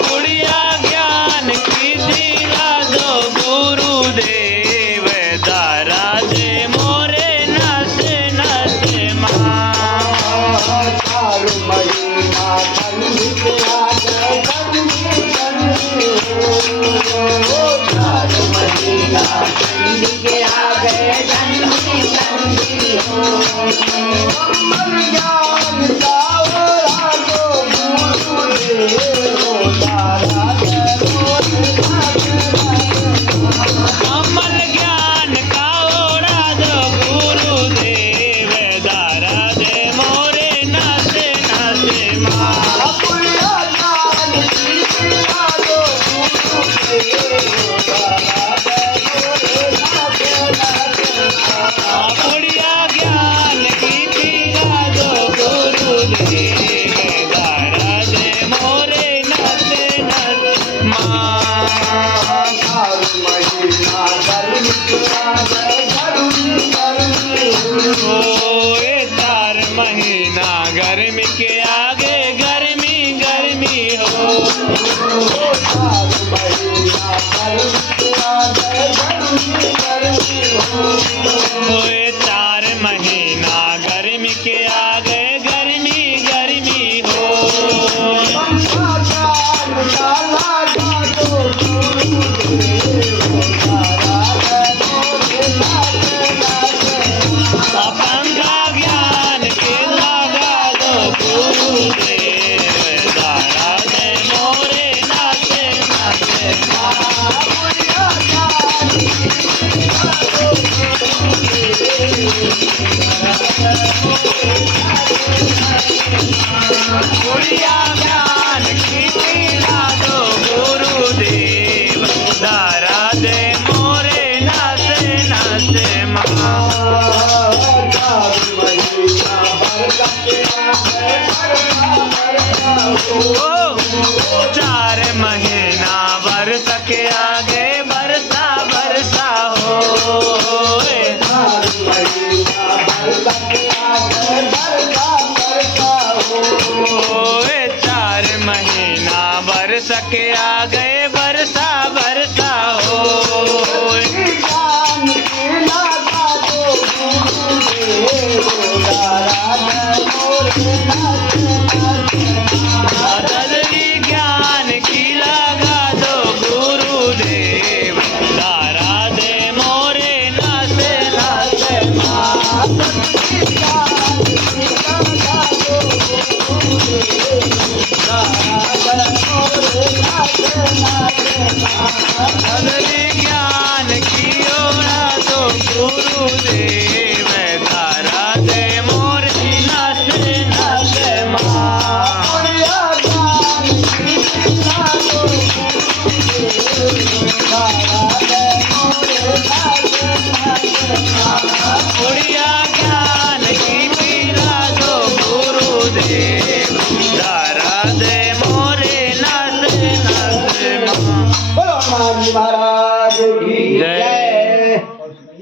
पुड़िया ज्ञान की दिला दो गुरुदेव दारा दे मोरे नस नस चारु महीना पंडित आ गए अमर ज्ञान दावरा दो गुरुदेव दारा दे मोरे अमर ज्ञान का ओरा दो गुरुदेव दारा दे मोरे नस नस पुड़िया ज्ञान की दिला दो पुड़िया ज्ञान की दिला दो गुरुदेव दारा दे मोरे नस नस चारु महीना गर्मी ओ ये 4 महीना गर्मी के आगे गर्मी गर्मी हो चारु महीना ओ ये 4 महीना गर्मी के आगे गर्मी गर्मी हो पंखा ज्ञान के लगा दो गुरुदेव दारा दे मोरे नाचे नाचे पुड़िया ज्ञान की दिला दो गुरुदेव दारा दे मोरे नाचे नाचे ओ 4 महीना बरस के आगे बरसा बरसा हो ओए 4 महीना बरस के आ गए बरसा बरसा हो ददरी ज्ञान की लगा दो गुरुदेव दारा दे मोरे नाचे नाचे ददरी ज्ञान की ओरा दो गुरुदेव दारा दे मोरे नाचे नाचे पुड़िया ज्ञान की दिला दो गुरुदेव दारा दे मोरे नस नस महाराज की जय।